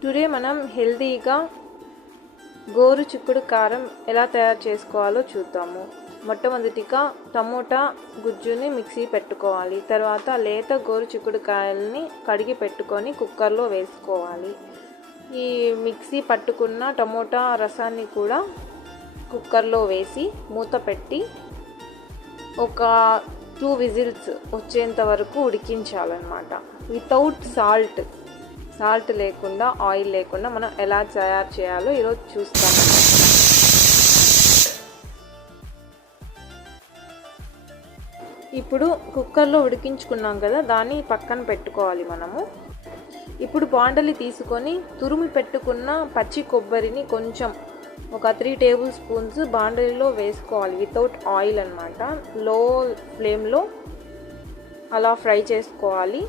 Today మనం హెల్తీగా గోరు చిక్కుడు కారం ఎలా తయారు చేసుకోవాలో చూద్దాము. మొట్టమొదటిగా టమోటా గుజ్జుని మిక్సీ పెట్టుకోవాలి. తర్వాత లేత గోరు చిక్కుడుకాయలని కడిగి పెట్టుకొని కుక్కర్లో వేసుకోవాలి. ఈ మిక్సీ పట్టుకున్న టమోటా రసాన్ని కూడా కుక్కర్లో వేసి మూత పెట్టి ఒక 2 విజిల్స్ వచ్చేంత వరకు ఉడికించాలన్నమాట. వితౌట్ సాల్ట్ లేకుండా, ఆయిల్ లేకుండా మనం ఎలా తయారు చేయాలో ఈరోజు చూస్తాము. ఇప్పుడు కుక్కర్లో ఉడికించుకున్నాం కదా, దాన్ని పక్కన పెట్టుకోవాలి మనము. ఇప్పుడు బాండలి తీసుకొని తురిమి పెట్టుకున్న పచ్చి కొబ్బరిని కొంచెం ఒక 3 టేబుల్ స్పూన్స్ బాండలిలో వేసుకోవాలి. వితౌట్ ఆయిల్ అన్నమాట. లో ఫ్లేమ్లో అలా ఫ్రై చేసుకోవాలి.